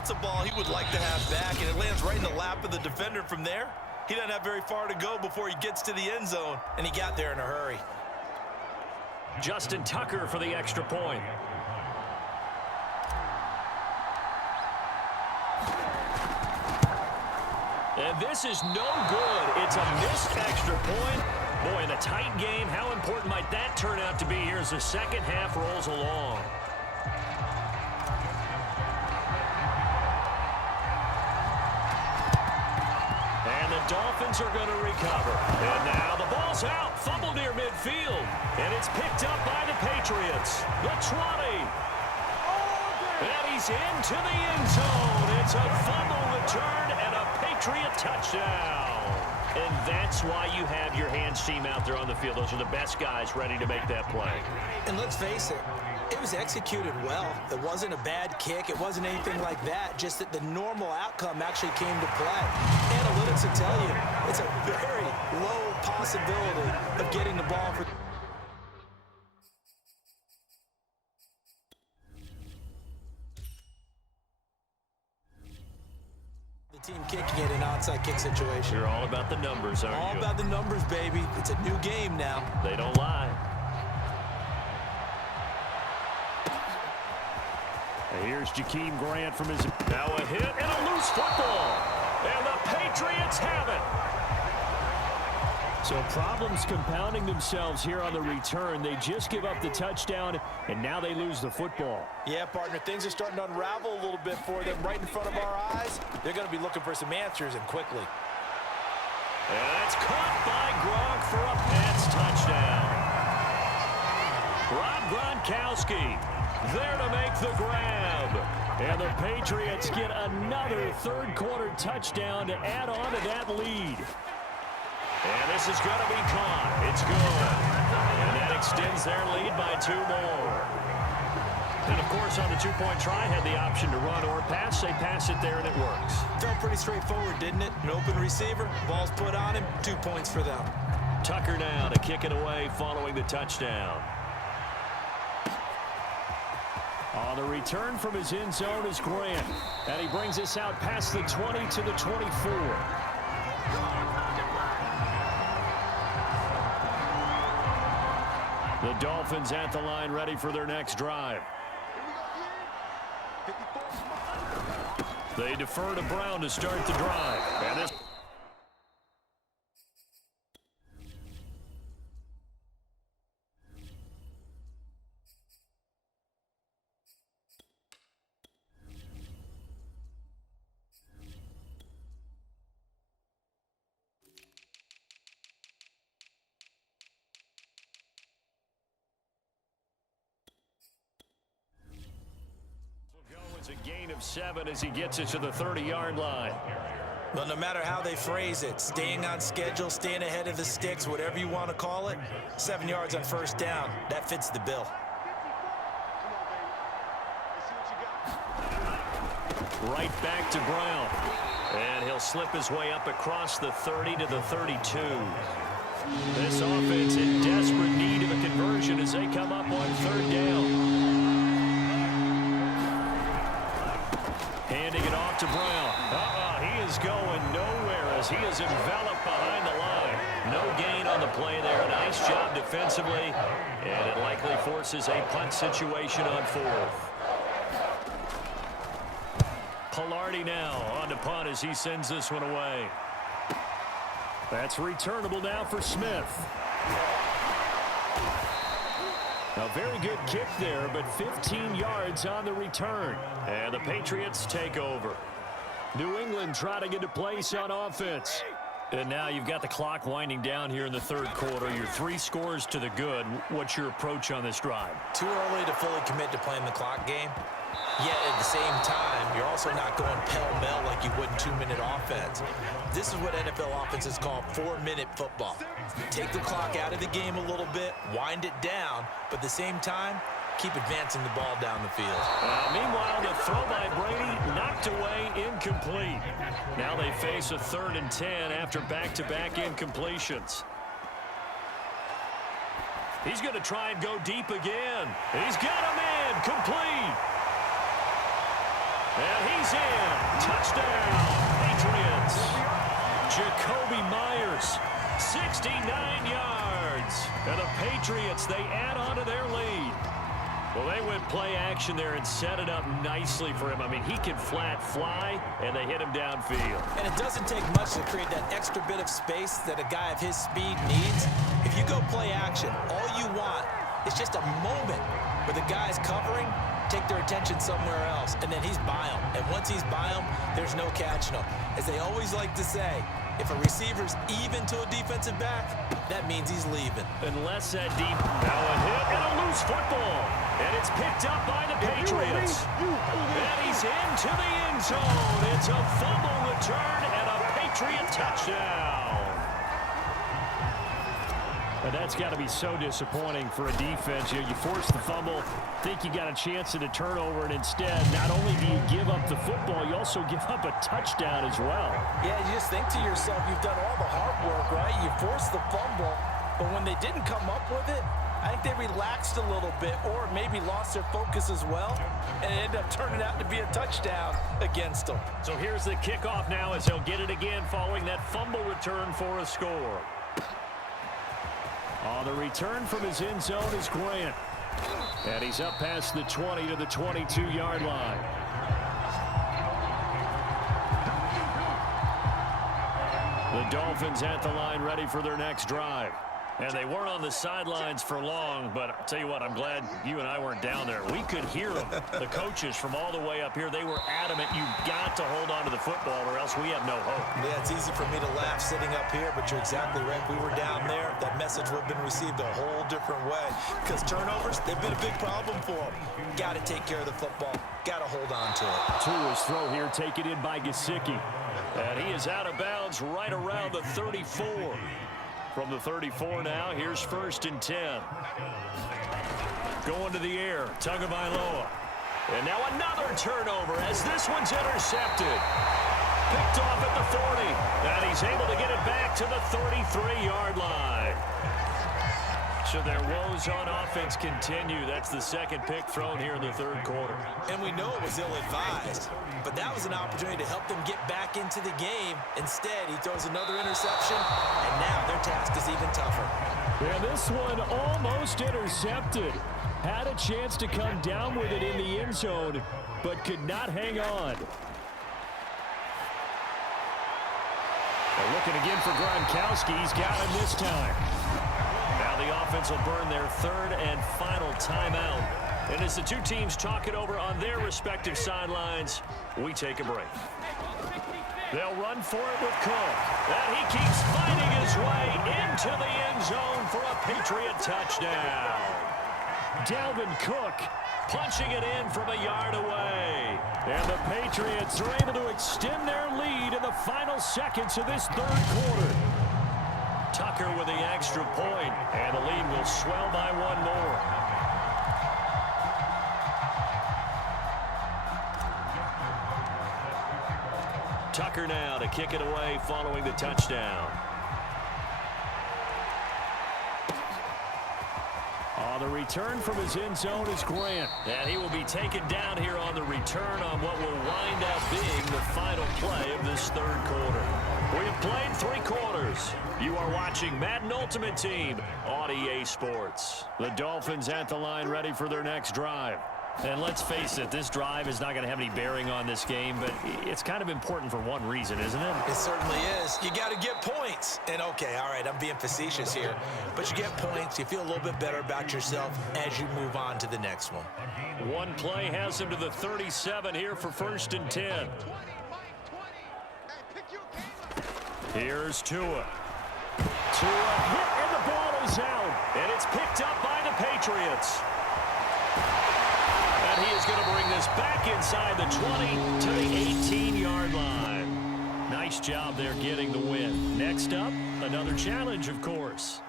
That's a ball he would like to have back, and it lands right in the lap of the defender from there. He doesn't have very far to go before he gets to the end zone, and he got there in a hurry. Justin Tucker for the extra point. And this is no good. It's a missed extra point. Boy, in a tight game, how important might that turn out to be here as the second half rolls along? And the Dolphins are going to recover. And now the ball's out. Fumble near midfield. And it's picked up by the Patriots. The 20. And he's into the end zone. It's a fumble return and a Patriot touchdown. And that's why you have your hands team out there on the field. Those are the best guys ready to make that play. And let's face it, it was executed well. It wasn't a bad kick. It wasn't anything like that. Just that the normal outcome actually came to play. Analytics will tell you it's a very low possibility of getting the ball for... team kicking it in an onside kick situation. You're all about the numbers, aren't you? All about the numbers, baby. It's a new game now. They don't lie. And here's Jakeem Grant from his... Now a hit and a loose football. And the Patriots have it. So problems compounding themselves here on the return. They just give up the touchdown, and now they lose the football. Yeah, partner, things are starting to unravel a little bit for them right in front of our eyes. They're going to be looking for some answers, and quickly. And that's caught by Gronk for a Pats touchdown. Rob Gronkowski there to make the grab. And the Patriots get another third-quarter touchdown to add on to that lead. And this is going to be caught. It's good. And that extends their lead by 2 more. And, of course, on the two-point try, had the option to run or pass. They pass it there, and it works. Felt pretty straightforward, didn't it? An open receiver, ball's put on him, 2 points for them. Tucker now to kick it away following the touchdown. On the return from his end zone is Grant. And he brings us out past the 20 to the 24. The Dolphins at the line ready for their next drive. They defer to Brown to start the drive. And this a gain of 7 as he gets it to the 30-yard line. But no matter how they phrase it, staying on schedule, staying ahead of the sticks, whatever you want to call it, 7 yards on first down, that fits the bill. Right back to Brown. And he'll slip his way up across the 30 to the 32. This offense in desperate need of a conversion as they come up on third down. Handing it off to Brown. He is going nowhere as he is enveloped behind the line. No gain on the play there. Nice job defensively. And it likely forces a punt situation on fourth. Pilardi now on to punt as he sends this one away. That's returnable now for Smith. A very good kick there, but 15 yards on the return. And the Patriots take over. New England trying to get a place on offense. And now you've got the clock winding down here in the third quarter. You're 3 scores to the good. What's your approach on this drive? Too early to fully commit to playing the clock game. Yet at the same time, you're also not going pell-mell like you would in 2-minute offense. This is what NFL offenses call 4-minute football. Take the clock out of the game a little bit, wind it down, but at the same time, keep advancing the ball down the field. Meanwhile, the throw by Brady knocked away, incomplete. Now they face a 3rd and 10 after back-to-back incompletions. He's going to try and go deep again. He's got a man complete. And he he's in. Touchdown, Patriots. Jacoby Myers, 69 yards. And the Patriots, they add on to their lead. Well, they went play action there and set it up nicely for him. I mean, he can flat fly, and they hit him downfield. And it doesn't take much to create that extra bit of space that a guy of his speed needs. If you go play action, all you want is just a moment where the guy's covering, take their attention somewhere else, and then he's by him. And once he's by him, there's no catching him. As they always like to say, if a receiver's even to a defensive back, that means he's leaving. Unless that deep, now a hit and a loose football. And it's picked up by the Patriots. And he's into the end zone. It's a fumble return and a Patriot touchdown. And that's got to be so disappointing for a defense. You force the fumble, think you got a chance at a turnover, and instead, not only do you give up the football, you also give up a touchdown as well. Yeah, you just think to yourself, you've done all the hard work, right? You forced the fumble, but when they didn't come up with it, I think they relaxed a little bit or maybe lost their focus as well, and it ended up turning out to be a touchdown against them. So here's the kickoff now as they'll get it again following that fumble return for a score. On the return from his end zone is Grant. And he's up past the 20 to the 22-yard line. The Dolphins at the line ready for their next drive. And they weren't on the sidelines for long, but I'll tell you what, I'm glad you and I weren't down there. We could hear them, the coaches from all the way up here. They were adamant, you've got to hold on to the football or else we have no hope. Yeah, it's easy for me to laugh sitting up here, but you're exactly right. We were down there. That message would have been received a whole different way because turnovers, they've been a big problem for them. Got to take care of the football. Got to hold on to it. Tua's throw here taken in by Gesicki. And he is out of bounds right around the 34. From the 34 now, here's 1st and 10. Going to the air, Tagovailoa. And now another turnover as this one's intercepted. Picked off at the 40. And he's able to get it back to the 33-yard line. So their woes on offense continue. That's the second pick thrown here in the third quarter. And we know it was ill-advised, but that was an opportunity to help them get back into the game. Instead, he throws another interception, and now their task is even tougher. And this one almost intercepted. Had a chance to come down with it in the end zone, but could not hang on. They're looking again for Gronkowski. He's got him this time. Now the offense will burn their third and final timeout. And as the two teams talk it over on their respective sidelines, we take a break. They'll run for it with Cook. And he keeps fighting his way into the end zone for a Patriot touchdown. Dalvin Cook punching it in from a yard away. And the Patriots are able to extend their lead in the final seconds of this third quarter. Tucker with the extra point, and the lead will swell by one more. Tucker now to kick it away following the touchdown. On the return from his end zone is Grant. And he will be taken down here on the return on what will wind up being the final play of this third quarter. We have played 3 quarters. You are watching Madden Ultimate Team on EA Sports. The Dolphins at the line ready for their next drive. And let's face it, this drive is not going to have any bearing on this game, but it's kind of important for one reason, isn't it? It certainly is. You got to get points. And okay, all right, I'm being facetious here, but you get points, you feel a little bit better about yourself as you move on to the next one. One play has him to the 37 here for 1st and 10. Here's Tua. Tua hit, and the ball is out. And it's picked up by the Patriots. And he is going to bring this back inside the 20 to the 18-yard line. Nice job there getting the win. Next up, another challenge, of course.